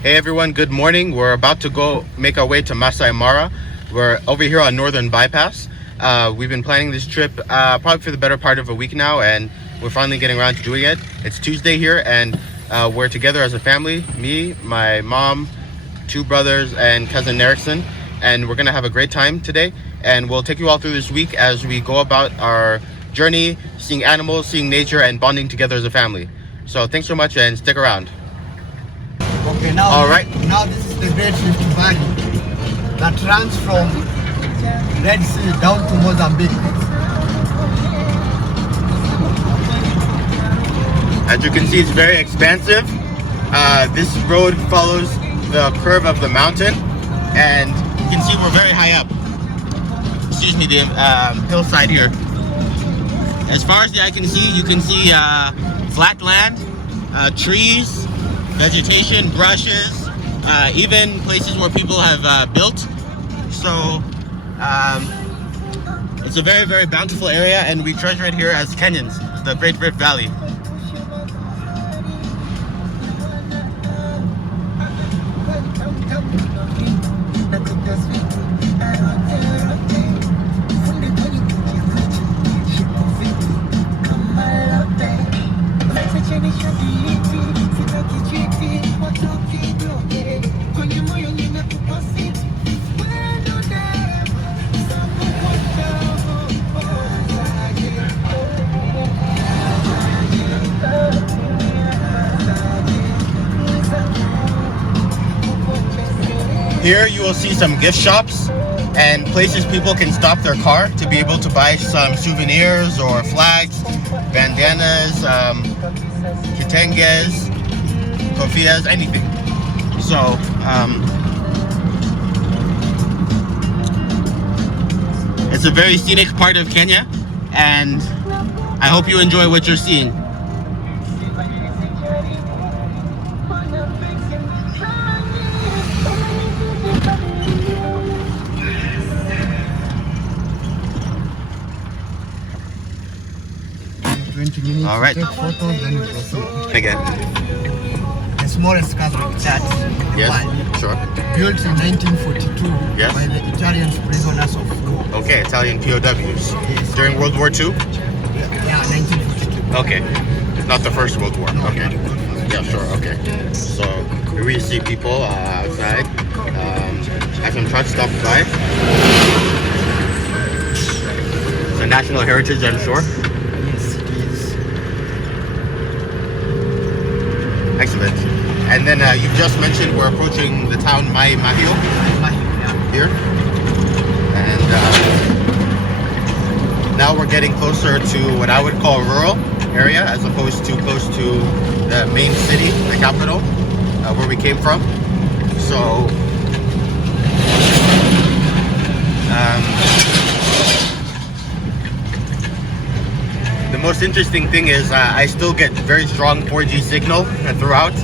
Hey everyone, good morning. We're about to go make our way to Masai Mara. We're over here on Northern Bypass. We've been planning this trip probably for the better part of a week now, and we're finally getting around to doing it. It's Tuesday here, and we're together as a family. Me, my mom, two brothers, and cousin Erickson. And we're gonna have a great time today. And we'll take you all through this week as we go about our journey, seeing animals, seeing nature, and bonding together as a family. So thanks so much, and stick around. Okay, now, All right. Now this is the Great Rift Valley that runs from Red Sea down to Mozambique. As you can see, it's very expansive. This road follows the curve of the mountain, and you can see we're very high up. Excuse me, the hillside here. As far as the eye can see, you can see flat land, trees, vegetation, brushes, even places where people have built. So it's a very, very bountiful area, and we treasure it here as Kenyans, the Great Rift Valley. Here you will see some gift shops and places people can stop their car to be able to buy some souvenirs or flags, bandanas, kitenges, kofias, anything. So it's a very scenic part of Kenya, and I hope you enjoy what you're seeing. All right. Take photos, then proceed. Again. The smallest Catholic church in the Yes, world. sure. Built in 1942 Yes. by the Italian prisoners of war. Okay, Italian POWs. During World War II? Yeah, 1942. Okay. Not the First World War. Okay. Yeah, sure. Okay. So here we see people outside. Have some trucks stopped by. It's a national heritage, I'm sure. Yes, it is. Excellent. And then you just mentioned we're approaching the town Mai Mahio here. And now we're getting closer to what I would call a rural area as opposed to close to the main city, the capital, where we came from. So the most interesting thing is I still get very strong 4G signal throughout.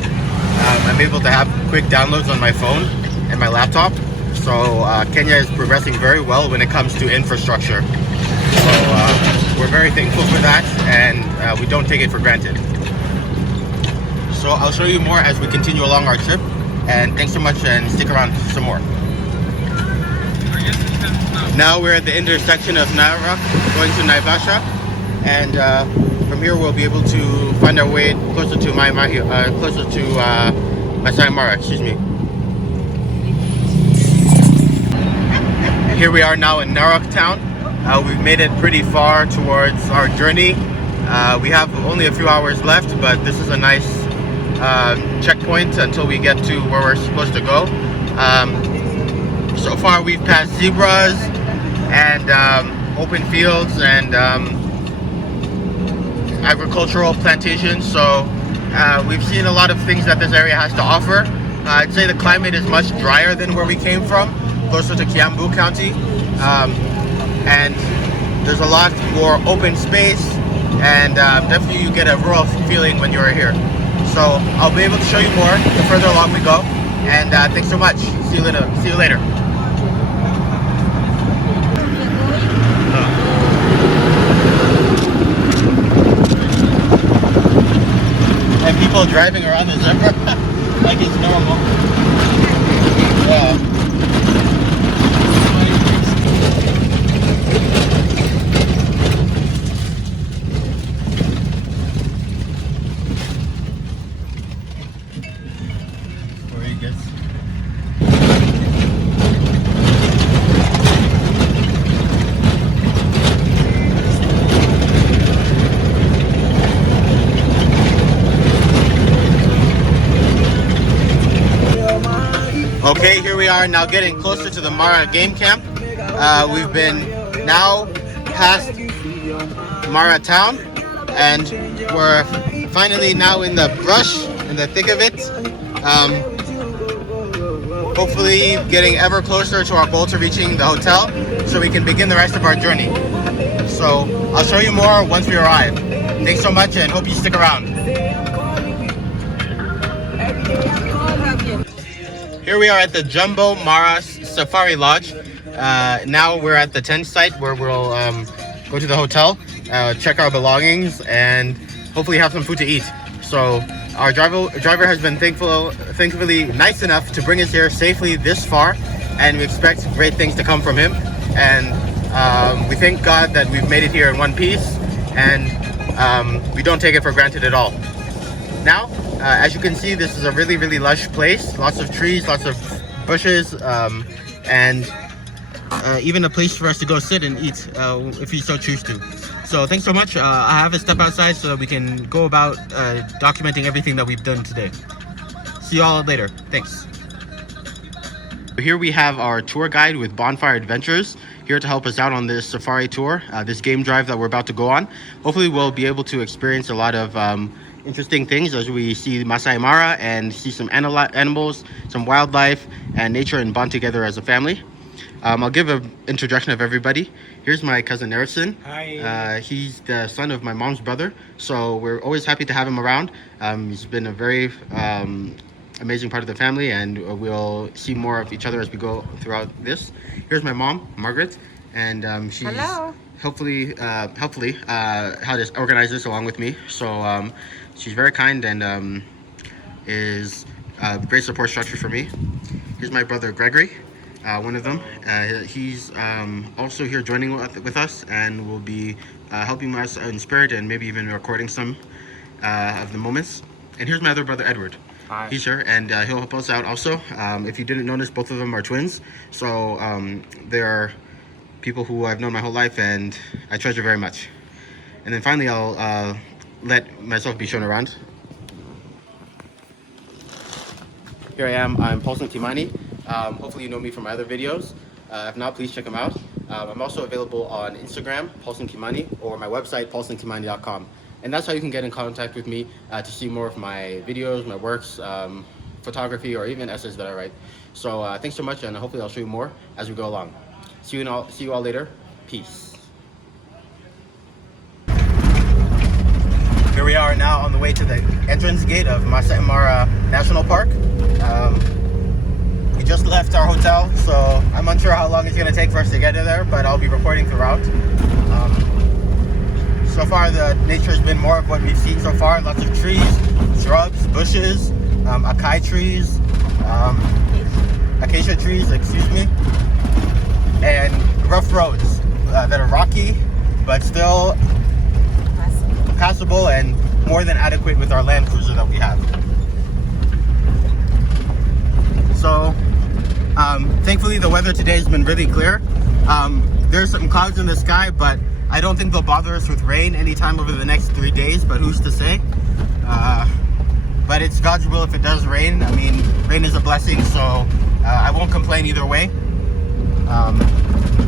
I'm able to have quick downloads on my phone and my laptop. So Kenya is progressing very well when it comes to infrastructure. So we're very thankful for that, and we don't take it for granted. So I'll show you more as we continue along our trip. And thanks so much, and stick around for some more. Now we're at the intersection of Narok going to Naivasha, and from here we'll be able to find our way closer to closer to Masai Mara. Excuse me. Here we are now in Narok town. We've made it pretty far towards our journey. We have only a few hours left, but this is a nice checkpoint until we get to where we're supposed to go. So far we've passed zebras and open fields and agricultural plantations, so we've seen a lot of things that this area has to offer. I'd say the climate is much drier than where we came from, closer to Kiambu County, and there's a lot more open space, and definitely you get a rural feeling when you're here. So I'll be able to show you more the further along we go, and thanks so much. See you later. And people driving around the zebra. like it's normal. Yeah. Where he gets. Okay, here we are now getting closer to the Mara game camp. We've been now past Mara town and we're finally now in the brush, in the thick of it. Hopefully getting ever closer to our goal to reaching the hotel so we can begin the rest of our journey. So I'll show you more once we arrive. Thanks so much and hope you stick around. Here we are at the Jumbo Mara Safari Lodge. Now we're at the tent site where we'll go to the hotel, check our belongings, and hopefully have some food to eat. So our driver has been thankfully nice enough to bring us here safely this far, and we expect great things to come from him. And we thank God that we've made it here in one piece, and we don't take it for granted at all. Now, as you can see, this is a really lush place. Lots of trees, lots of bushes, and even a place for us to go sit and eat if you so choose to. So thanks so much. I have to step outside so that we can go about documenting everything that we've done today. See you all later. Thanks. Here we have our tour guide with Bonfire Adventures here to help us out on this safari tour, this game drive that we're about to go on. Hopefully we'll be able to experience a lot of interesting things as we see Masai Mara and see some animals, some wildlife, and nature, and bond together as a family. I'll give an introduction of everybody. Here's my cousin Harrison. Hi. He's the son of my mom's brother, so we're always happy to have him around. He's been a very amazing part of the family, and we'll see more of each other as we go throughout this. Here's my mom, Margaret, and she's hopefully how to organize this along with me. So she's very kind and is a great support structure for me. Here's my brother Gregory, one of them. He's also here joining with us and will be helping us in spirit and maybe even recording some of the moments. And here's my other brother Edward. Hi. He's here and he'll help us out also. If you didn't notice, both of them are twins. So they are people who I've known my whole life and I treasure very much. And then finally, I'll let myself be shown around. Here I am. I'm Paulson Kimani. Hopefully you know me from my other videos. If not, please check them out. I'm also available on Instagram, Paulson Kimani, or my website, paulsonkimani.com. And that's how you can get in contact with me to see more of my videos, my works, photography, or even essays that I write. So thanks so much, and hopefully I'll show you more as we go along. See you all later. Peace. Here we are now on the way to the entrance gate of Masai Mara National Park. We just left our hotel, so I'm unsure how long it's going to take for us to get there, but I'll be recording throughout. So far, the nature has been more of what we've seen so far. Lots of trees, shrubs, bushes, acai trees, acacia trees, excuse me, and rough roads that are rocky, but still passable and more than adequate with our Land Cruiser that we have. So, thankfully the weather today has been really clear. There's some clouds in the sky, but I don't think they'll bother us with rain anytime over the next 3 days, but who's to say? But it's God's will if it does rain. I mean, rain is a blessing, so I won't complain either way.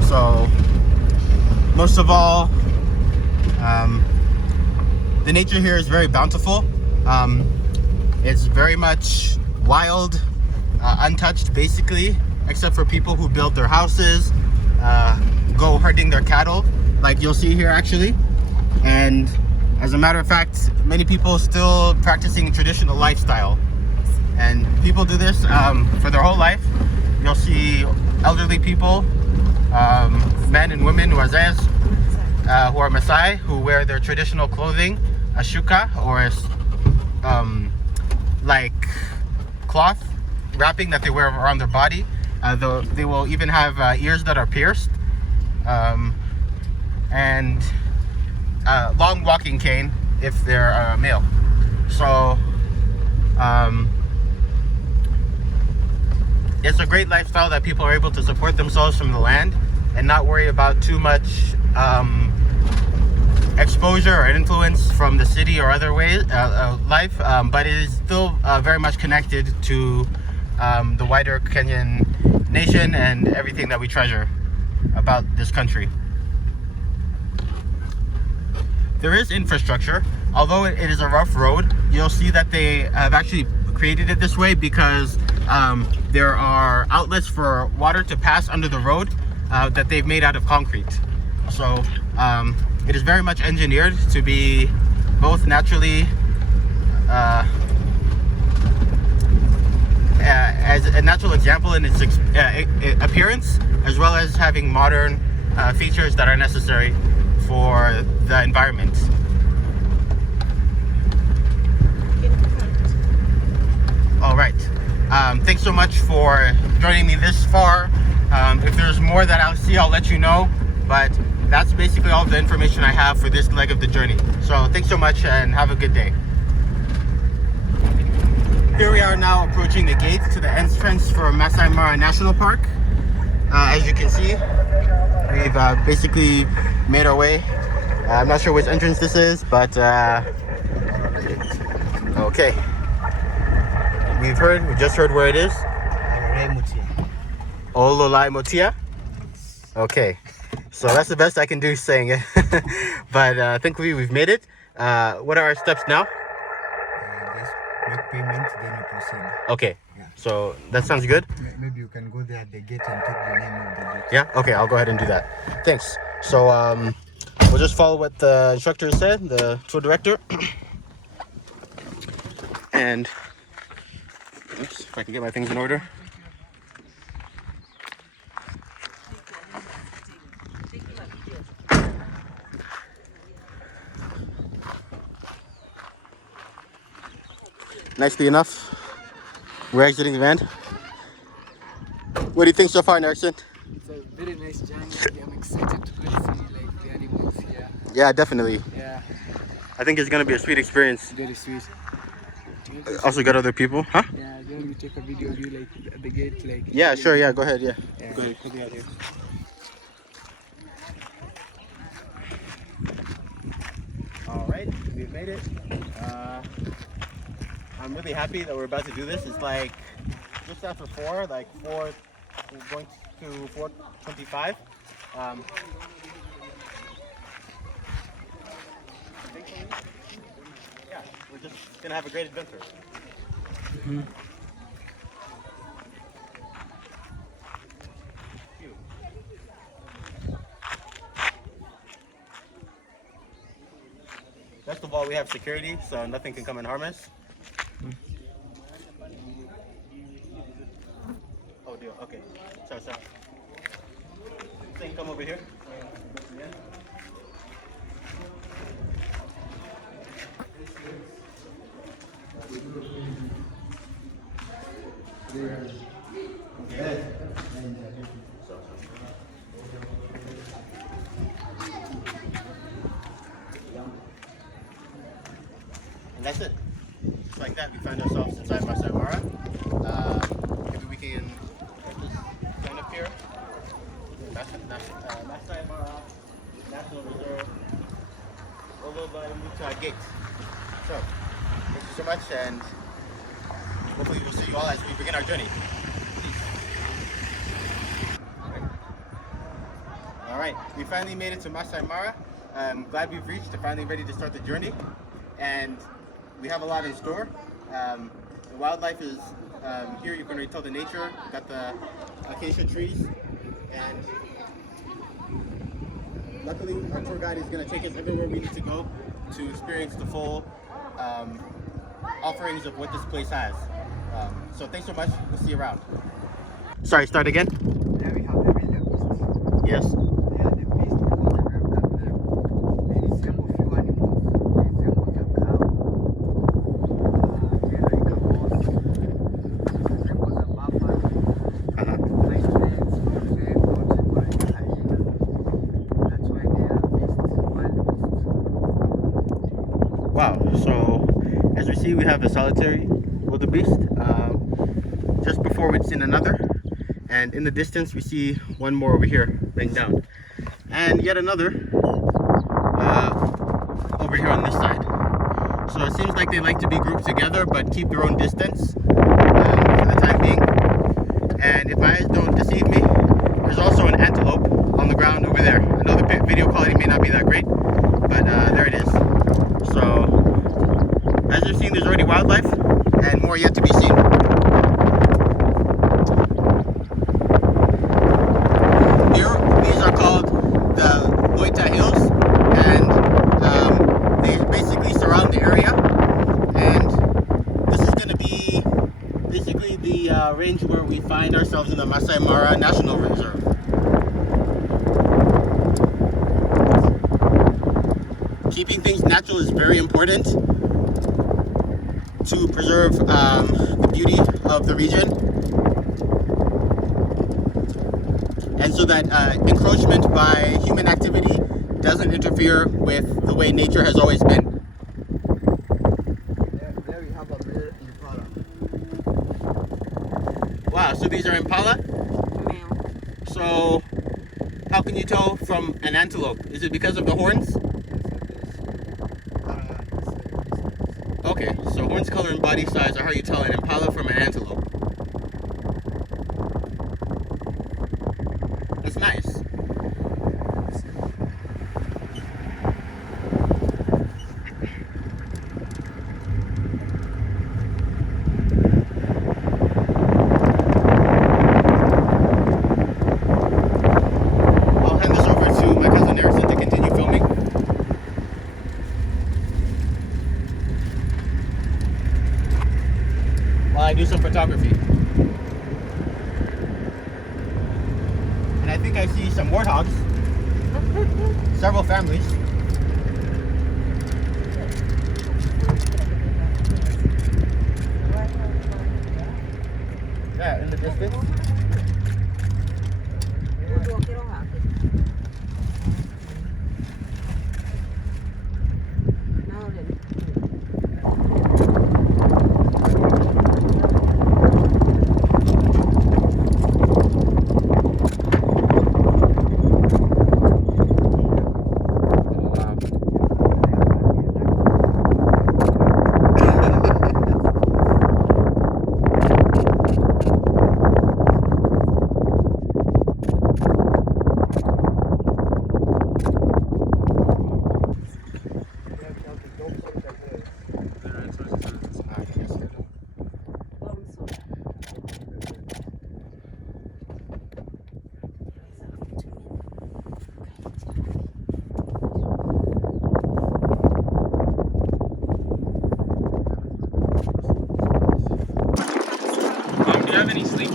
So, most of all, the nature here is very bountiful. It's very much wild, untouched basically, except for people who build their houses, go herding their cattle, like you'll see here actually. And as a matter of fact, many people still practicing traditional lifestyle. And people do this for their whole life. You'll see elderly people, men and women, wazes, who are Maasai, who wear their traditional clothing, a shuka, or like cloth wrapping that they wear around their body. They will even have ears that are pierced, and long walking cane if they're male. So it's a great lifestyle that people are able to support themselves from the land and not worry about too much exposure or influence from the city or other ways life, but it is still very much connected to the wider Kenyan nation and everything that we treasure about this country. There is infrastructure. Although it is a rough road, you'll see that they have actually created it this way because there are outlets for water to pass under the road that they've made out of concrete. So it is very much engineered to be both naturally as a natural example in its appearance, as well as having modern features that are necessary for the environment. All right. Thanks so much for joining me this far. If there's more that I'll see, I'll let you know. But that's basically all the information I have for this leg of the journey. So thanks so much and have a good day. Here we are now approaching the gate to the entrance for Masai Mara National Park. As you can see, we've basically made our way. I'm not sure which entrance this is, but okay. We just heard where it is. Ololai Motia. Okay, so that's the best I can do saying it. But thankfully we've made it. What are our steps now? Just make payment, then you proceed. Okay, Yeah. So that sounds good. Maybe you can go there at the gate and take the name of the gate. Yeah, okay, I'll go ahead and do that. Thanks. So we'll just follow what the instructor said, the tour director. And oops, if I can get my things in order. Nicely enough, we're exiting the van. What do you think so far, Erickson? It's a very nice journey. I'm excited to go see like the animals here. Yeah, definitely. Yeah, I think it's gonna be a sweet experience. very sweet. Also got other people, huh? Yeah, you want me to take a video of you like at the gate, like. Yeah, sure. Yeah, go ahead. Yeah. Yeah. Go ahead. Put me out here. All right, we've made it. I'm really happy that we're about to do this. It's like just after 4, like 4, we're going to 4:25. Yeah, we're just gonna have a great adventure. First of all, we have security, so nothing can come and harm us. Oh dear, okay. So. Thing, come over here. Yeah. And that's it. Just like that, we find ourselves inside Masai Mara. Maybe we can just stand up here. Masai Mara National Reserve, Overjoyed Gate. So, thank you so much, and hopefully we'll see you all as we begin our journey. All right, we finally made it to Masai Mara. I'm glad we've reached and finally ready to start the journey. And we have a lot in store. The wildlife is here. You can already tell the nature. We've got the acacia trees, and luckily our tour guide is going to take us everywhere we need to go to experience the full offerings of what this place has. So thanks so much. We'll see you around. Sorry, start again. There we have the wildebeest. Yes. They are the beast because they resemble few animals. They resemble a cow. They're like a horse. have a solitary wildebeest. Just before we'd seen another, and in the distance we see one more over here laying down, and yet another over here on this side. So it seems like they like to be grouped together but keep their own distance for the time being. And if my eyes don't deceive me, there's also an antelope on the ground over there. I know the video quality may not be that great, but there it is. So as you're seeing, there's already wildlife and more yet to be seen. These are called the Loita Hills, and they basically surround the area. And this is going to be basically the range where we find ourselves in the Masai Mara National Reserve. Keeping things natural is very important to preserve the beauty of the region, and so that encroachment by human activity doesn't interfere with the way nature has always been. There we have a male impala. Wow, so these are impala? Male. So how can you tell from an antelope? Is it because of the horns? Okay, so horns, color, and body size are how you tell an impala from an antelope. That's nice. I'll hand this over to my cousin Harrison to continue filming. While I do some photography. And I think I see some warthogs. Several families. Yeah, in the distance. Do you have any sleeping?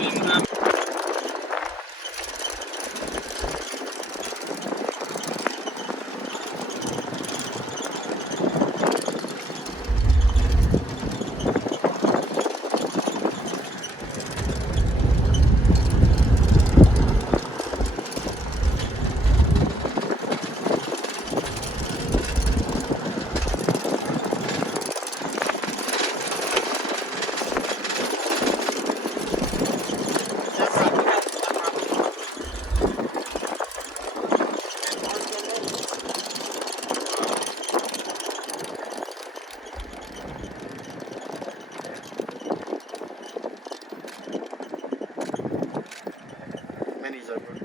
Many zebra.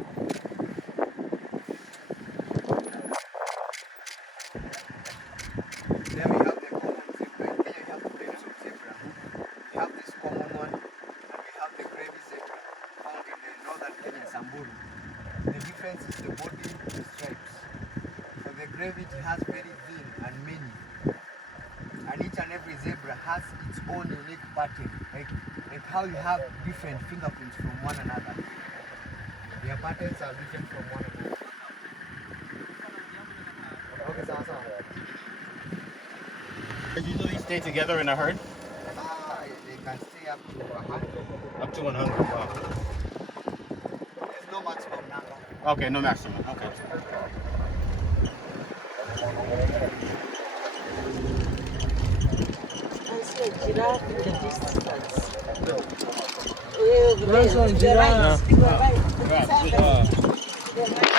Then we have the common zebra. Here you have the types of zebra. We have this common one, and we have the gravy zebra found in the northern Kenya, Samburu. The difference is the body stripes. So the gravy has very thin and many. And each and every zebra has its own unique pattern. Like how you have different fingerprints from one another. Their patterns are different from one another. Okay, so. They usually stay together in a herd? They can stay up to 100. Up to 100. Wow. There's no maximum number. Okay, no maximum. Okay. And so giraffe in the distance. That's one To the right, giraffe. to the right. The right.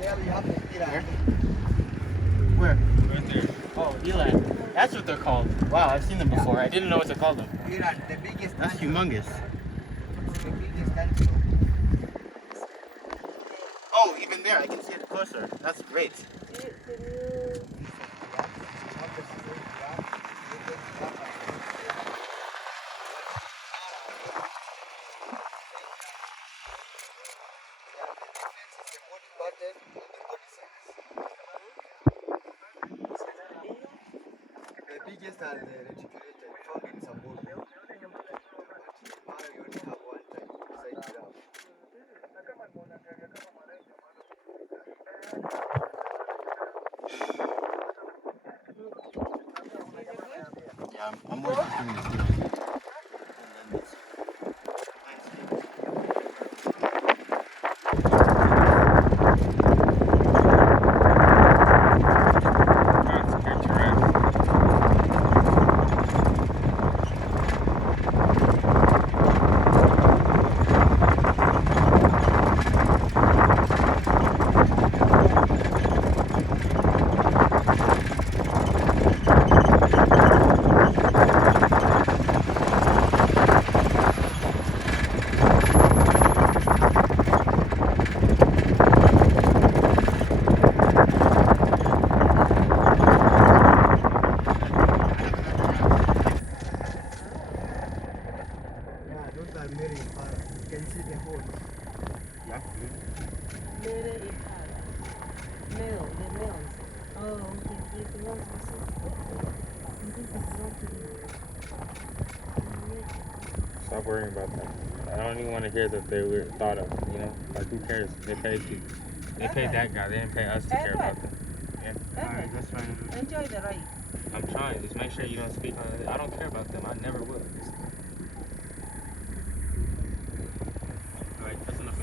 There we have the giraffe. Where? Right there. Oh, eland. That's what they're called. Wow, I've seen them before. I didn't know what to call them. Giraffe, the biggest. That's dinosaur. humongous. The biggest dinosaur. Oh, even there, I can see it closer. That's great. The biggest are the reticulated, found in Samburu. Mara, you only have one type, Masai Mara. Yeah, I'm more interested in this too. Yeah, those are male impalas. You can see the horns. Yeah. Male impala. Male, the males. Oh, okay. It belongs to some. I think it belongs to the. Stop worrying about that. I don't even want to hear that they were thought of, you know? Like, who cares? They paid that guy. They didn't pay us to care about them. Alright, that's fine. Enjoy the ride. I'm trying. Just make sure you don't speak on it. I don't care about them. I never will. Alright, that's enough.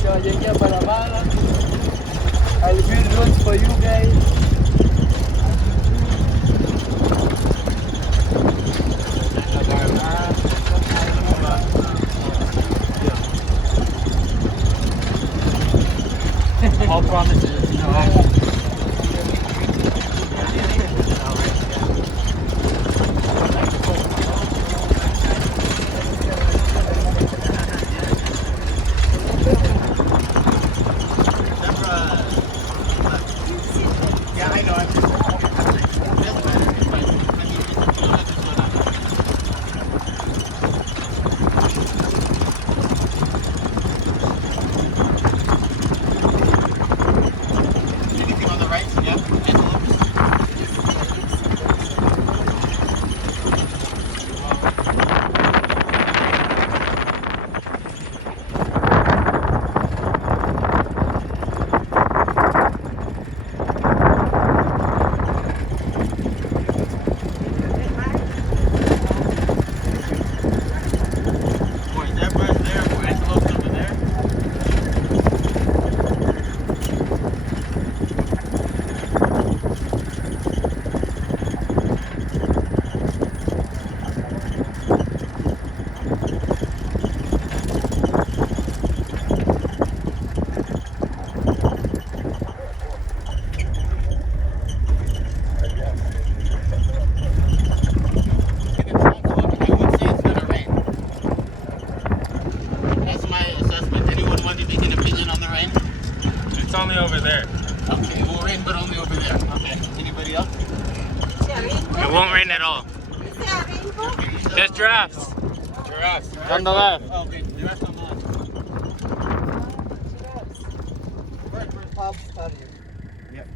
Tunajengea barabara. I'll build roads for you guys. All promises, you know. Yeah, I know. It's only over there. Okay, it will rain, but only over there. Okay. Anybody else? It won't rain at all. There's giraffes. Giraffes. On the left. Okay, giraffes on the left. Where's Pop started? Yep.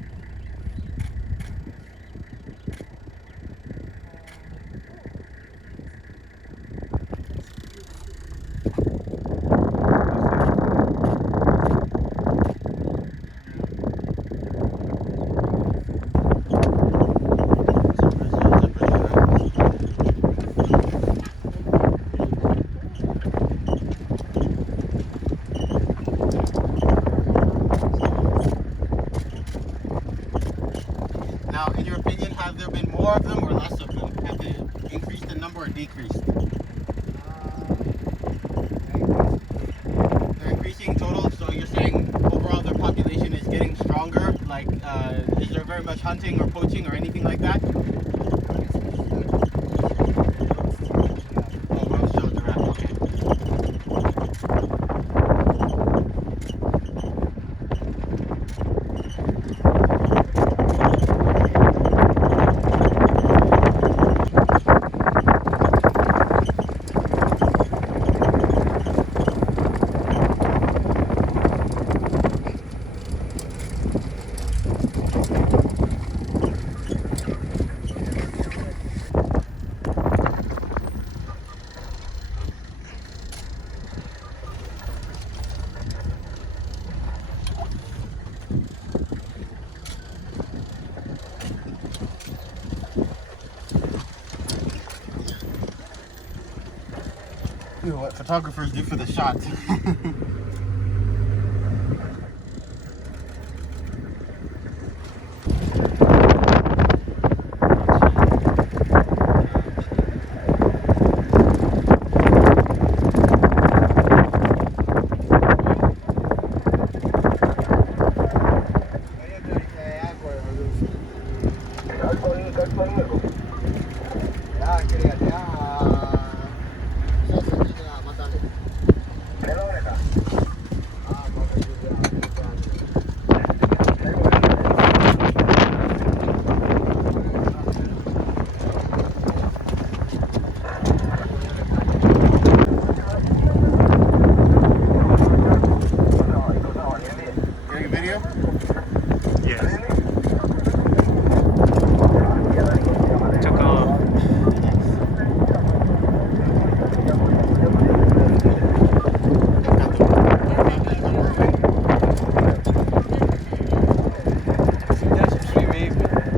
Now, in your opinion, have there been more of them or less of them? Have they increased in number or decreased? They're increasing total, so you're saying overall their population is getting stronger? Like, is there very much hunting or poaching or anything like that? Oh, we'll show giraffe, okay. You know what photographers do for the shot. Getting a video? Yes. Took off.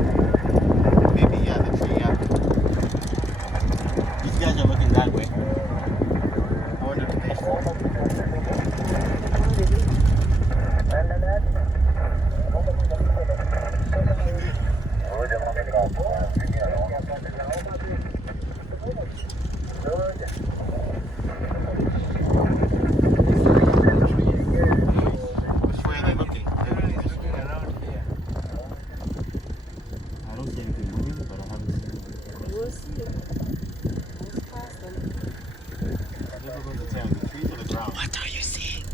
Maybe, yeah, the tree, yeah. These guys are looking that way. I wonder if which way are they looking? I don't see anything moving, but I haven't seen it. We'll see. It's past them. It's difficult to tell. The trees or the ground? What are you seeing? Is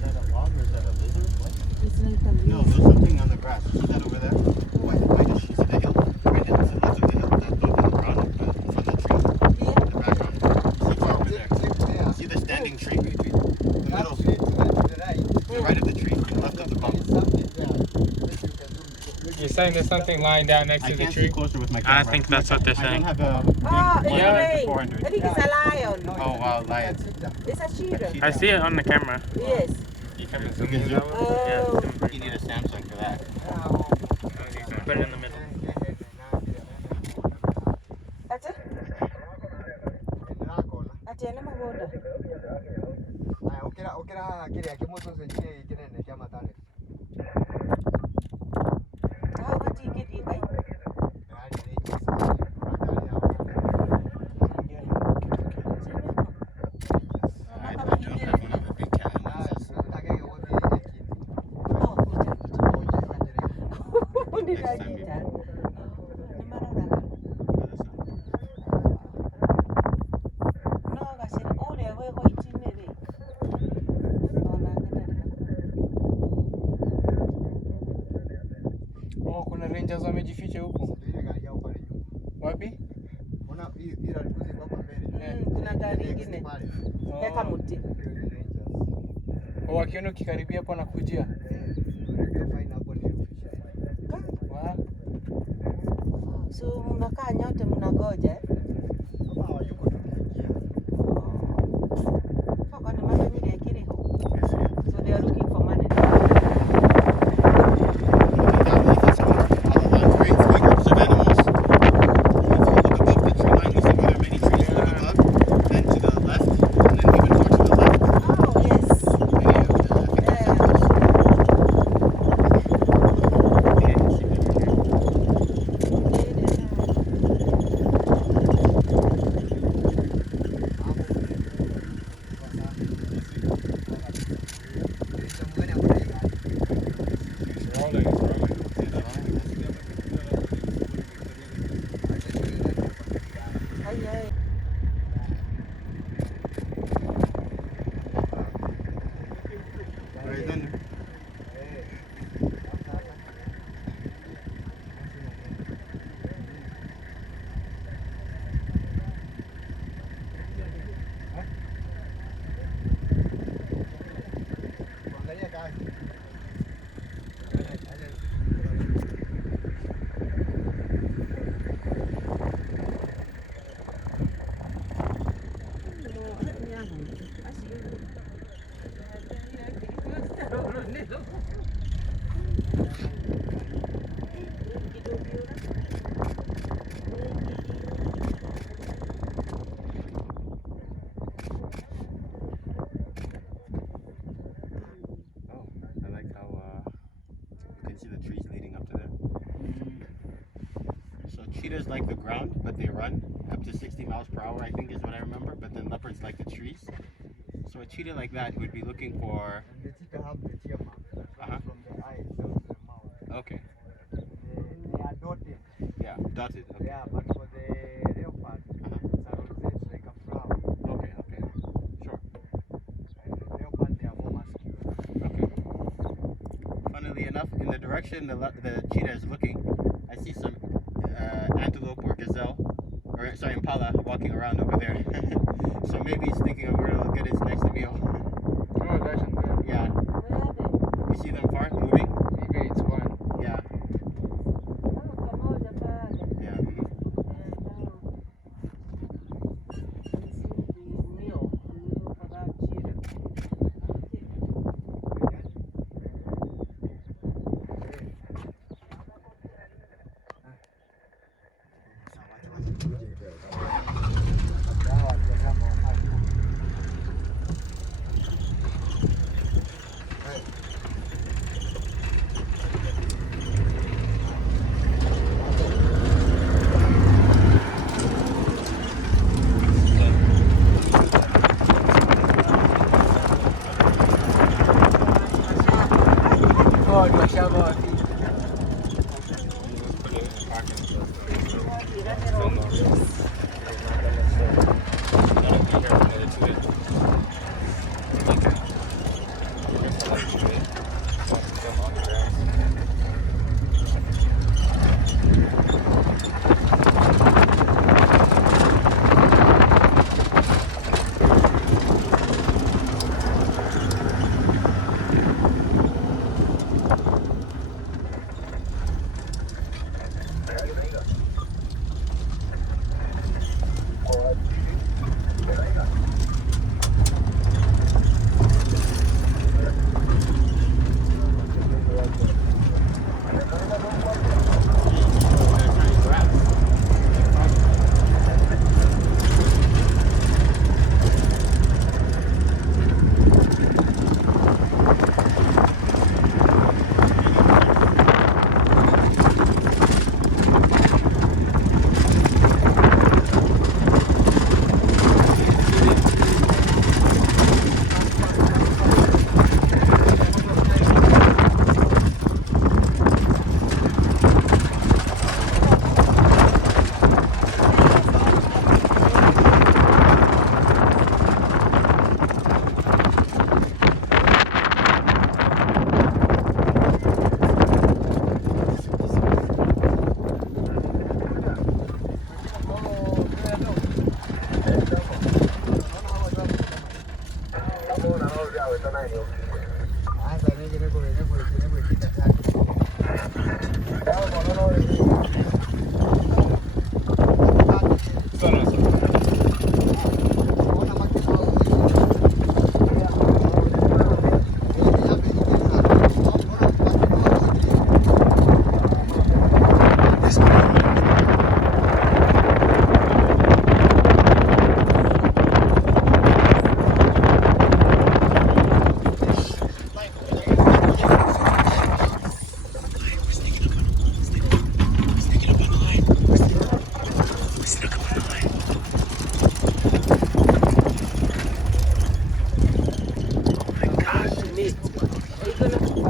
that a log or is that a lizard? What? It's like a No, there's something on the grass. You see that over there? Why does she see the hill? Right there, to the left of the hill. That's on the ground from the tree. here. In the background. See far over there. See the standing tree? The middle. To the right of the tree, to the left of the bump. You're saying there's something lying down next I to the can't see tree? closer with my camera. I think that's what they're I saying. don't have a big Oh, it's Yeah. a rain. 400. I think it's a lion. Oh, wow, lion. It's a cheetah. I see it on the camera. Yes. You can You zoom can in zoom? that way? Oh. Yeah. You need a Samsung for that. Put it in the middle. Ate? Ate ene magoda. Ah, giti ai. I do have one of the big cat. Oh, gita. Next time we- No, kasi ore we ko itinere. Oh, kuna rangers wamejificha huko. Ile gari yao pale nyuma. Wapi? Ona hii alikuja hapa mbele. Kuna gari ingine. Weka muti. Ndio ni Rangers. Oh, wakiona ukikaribia hapo nakujia. Ndio fine hapo ni official. Wa. So mnakaa nyote mnagoja eh? Kama hawayuko tunaingia. Kwa ni mambo nyingi yakiri ho. So they are looking for money. Oh yes. Ay ay. Kuangalia kazi. Oh, I like how you can see the trees leading up to there. So cheetahs like the ground, but they run up to 60 miles per hour, I think is what I remember. But then leopards like the trees. So a cheetah like that would be looking for. And the cheetah have the tear mark from the eyes down to the mouth. Okay, They are dotted. yeah, dotted. Okay, Yeah, but for the leopard, it's a rosette like a flower. okay, okay, sure. And the leopard, they are more muscular. Okay. Funnily enough, in the direction the cheetah is looking, I see some antelope or gazelle, or sorry, impala walking around over there. So maybe he's thinking of where to get his next meal. Oh, that's good. Yeah, Where are they? you see them far moving? Maybe it's one. Yeah, Oh, pamoja pale. yeah. Oh, ni washamba wapi?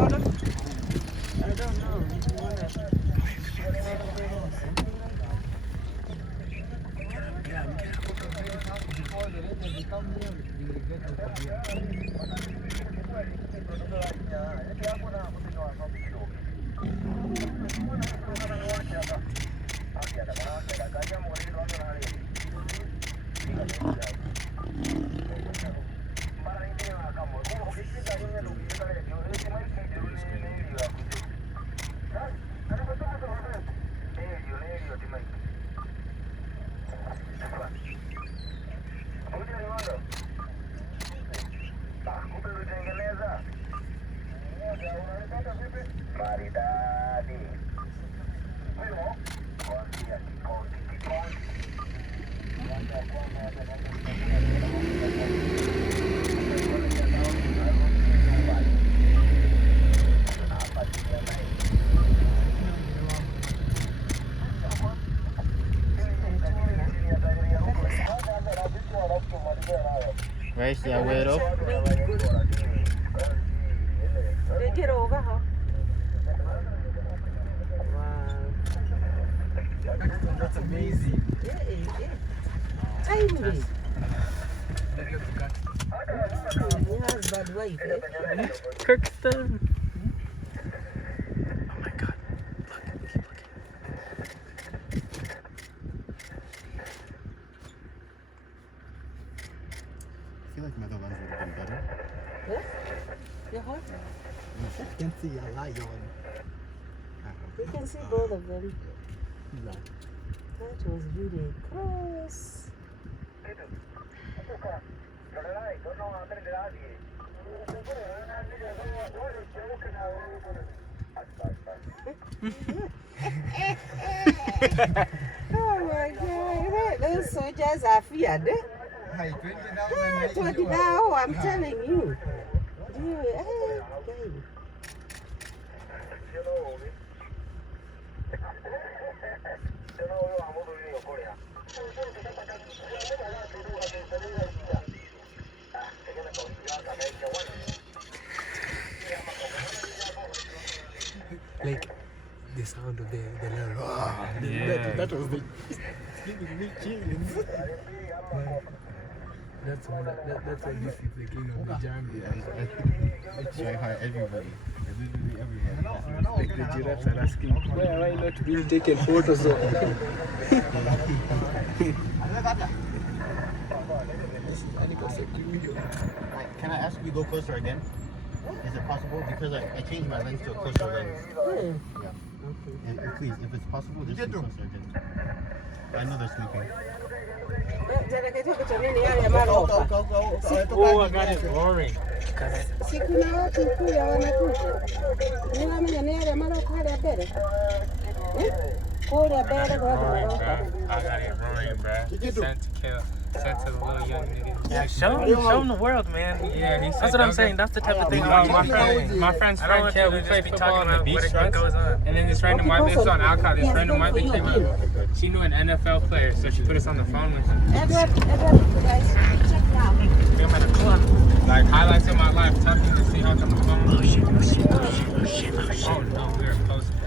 don't know. You wanna... Before the rangers they come here, we get to come here. Right, see I weigh it up? They get over, huh? Wow. That's amazing. Yeah. Timely. He has bad wife, eh? Clarkston. Oh my god. I feel like Netherlands would have been better. Yes? Yeah, huh? You can see a lion. We can see both of them. That was really close. Oh my God, those soldiers are feared. Hi, 20,000. 20 now, I'm telling you. Dude, hey, okay. Like the sound of the lion. Yeah. That was the giving me chills. That's why this is the king of the jungle. It's try hard, everybody. Literally everybody. Like the giraffes are asking, why am I not being taken photos of? Can I ask you to go closer again? Is it possible? Because I changed my lens to a closer lens. Yeah. And please, if it's possible, just go closer again. I know they're sleeping. Oh, I got it roaring. Sikuna watu kule wanakuja. Nilamenya ni yale mara kule mbele. Kule mbele kwa Roaring, watu. bro. I got it roaring, bro. Sent to kill. Sent to the little young niggas. Yeah, show him the world, man. Yeah, he said, that's what I'm saying. That's the type of thing. My friend's friend Kel, we played football on the beach once. And then this random white, this was on Alcott, this random white came up. She knew an NFL player, so she put us on the phone with him. Edward, guys, check it out. I'm at the club. Like highlights of my life, talking to see how come the phone. Oh shit. Oh no, we were close to that.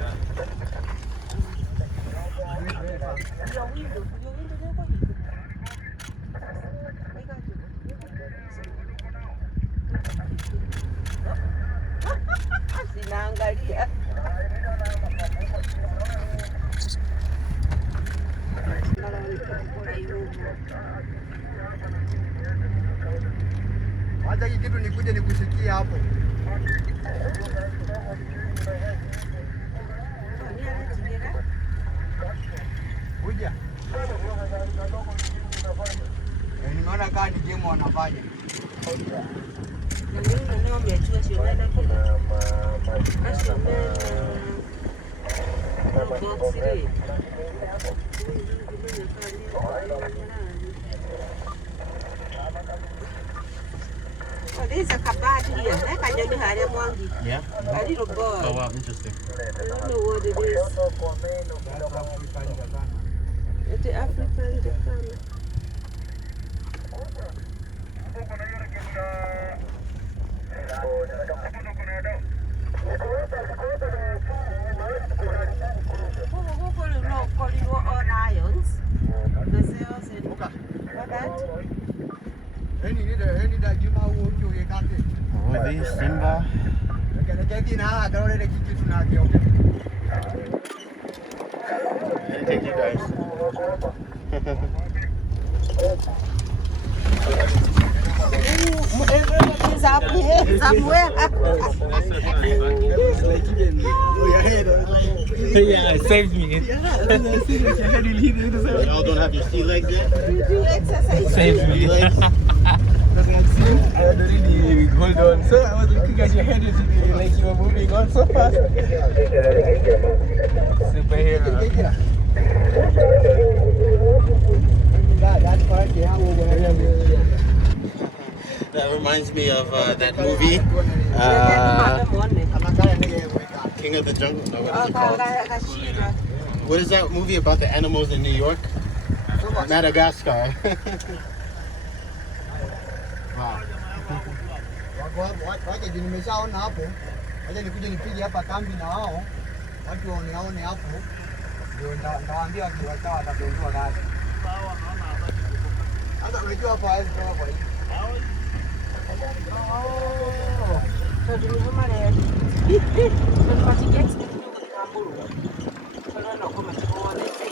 Sinaangalia. Wacha hii kitu nikuje nikusikie hapo. Kuja. Nimeona kama ni game wanafanya. Na mimi mwenyewe nimeachua shule kule. Box ile. Oh, there's a kabad here. Like I don't have a monkey. Yeah? A little bird. Oh wow, interesting. I don't know what it is. It's the African Japan. Wolvie, Simba. Thank you guys. Yeah, it saved me. Y'all don't have your sea legs yet? Saved me. I had already hold on. So I was looking at your head like you were moving on so fast. Superhero. That reminds me of that movie, King of the Jungle. No, what is it called? What is that movie about the animals in New York? Madagascar. Wow. Wacha nimeshaona hapo. Wacha nikuje nipige hapa kambi na wao. Watu waone hapo. Ndio ndawaambia wakiwatawa watapendwa gari. Hata unajua hapa hawezi toka kwa hiyo. So do you remember that? But he gets me to Kamburu. So I don't know how much more they say.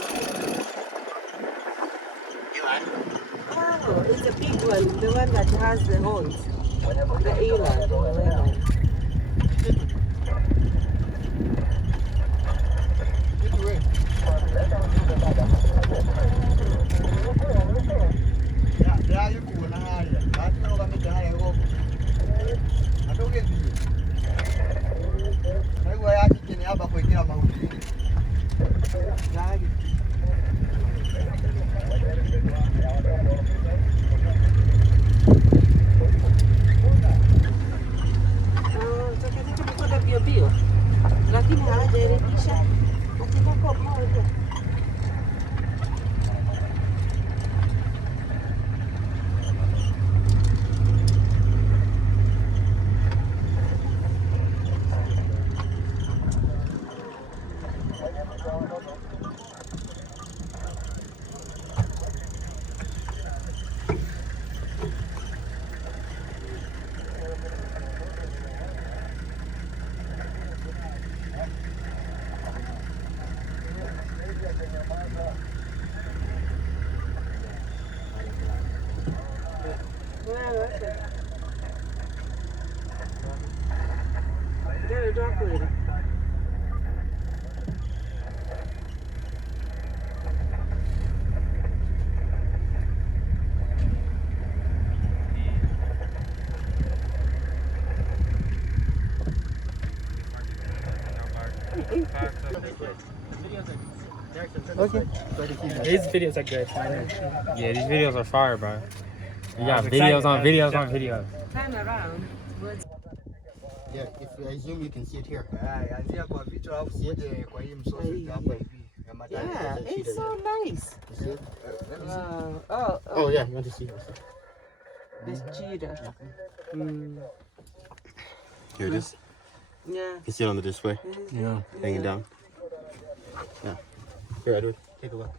Oh, it's a big one, the one that has the horns. The eland or whatever. Lakini hawajarekebisha akitoka mmoja. Okay. These videos are good. Yeah, these videos are fire, bro. You got videos on videos on videos. Turn around. Yeah, if I zoom, you can see it here. Anzia kwa vitu alafu sije kwa hii msosi hapa hivi. Yeah, it's so nice. You see it? Oh, yeah, you want to see this? this cheetah. Here it is. Yeah. You can see it on the display. Yeah. Hanging down. Yeah. Here, Edward, take a look.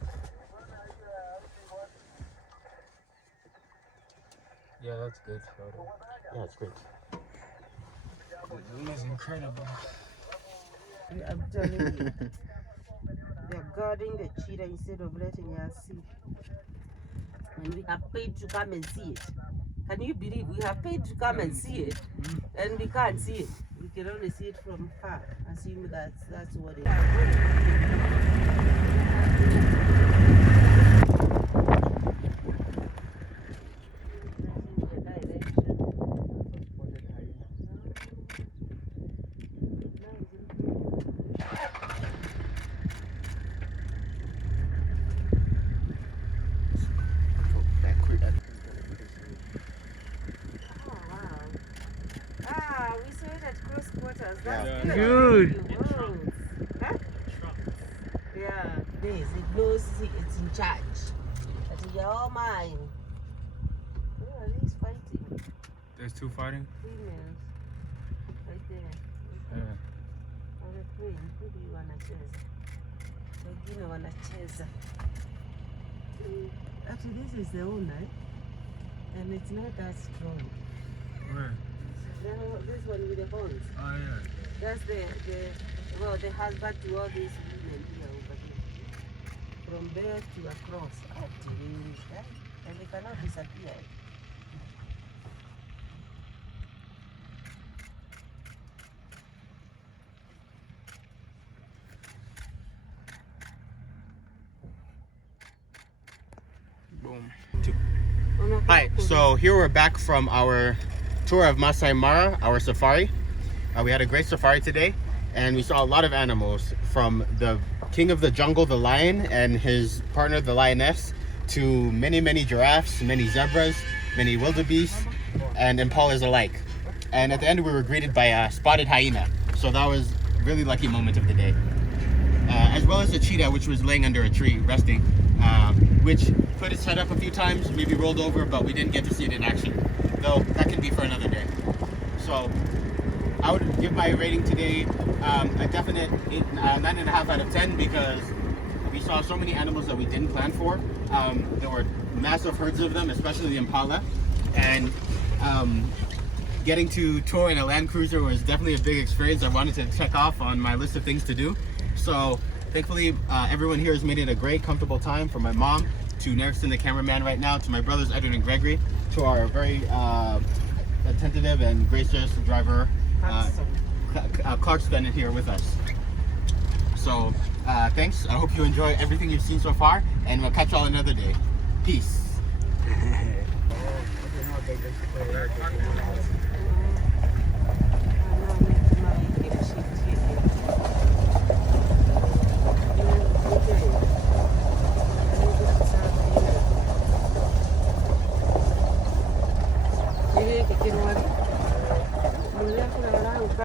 Yeah, that's good photo. Yeah, it's great. The zoom is incredible. I'm telling you. They're guarding the cheetah instead of letting us see. And we have paid to come and see it. Can you believe we have paid to come and see it? And we can't see it. We can only see it from far. Assume that's what it is. We saw it at cross quarters. That's Good. Huh? Yeah, it is. It knows it's in charge. But you're all mine. Oh, he's fighting. There's two fighting? Females. Right there. Yeah. Or a queen. Who do you want to chase? Wengine wanacheza. Actually, this is the owner. And it's not that strong. Where? This one with the horns. Oh yeah. That's the husband to all these women here over here. From there to across. And they cannot disappear. Boom. Hi, so here we're back from our tour of Masai Mara, our safari. We had a great safari today, and we saw a lot of animals, from the king of the jungle, the lion, and his partner, the lioness, to many, many giraffes, many zebras, many wildebeests, and impalas alike. And at the end, we were greeted by a spotted hyena. So that was a really lucky moment of the day. As well as a cheetah, which was laying under a tree, resting, which put its head up a few times, maybe rolled over, but we didn't get to see it in action. Though that can be for another day. So I would give my rating today a definite 9.5 out of 10, because we saw so many animals that we didn't plan for. There were massive herds of them, especially the impala, and getting to tour in a Land Cruiser was definitely a big experience. I wanted to check off on my list of things to do. So thankfully everyone here has made it a great, comfortable time, from my mom to Clarkston, the cameraman right now, to my brothers Edwin and Gregory, to our very attentive and gracious driver Clarkston here with us. So thanks. I hope you enjoy everything you've seen so far, and we'll catch y'all another day. Peace.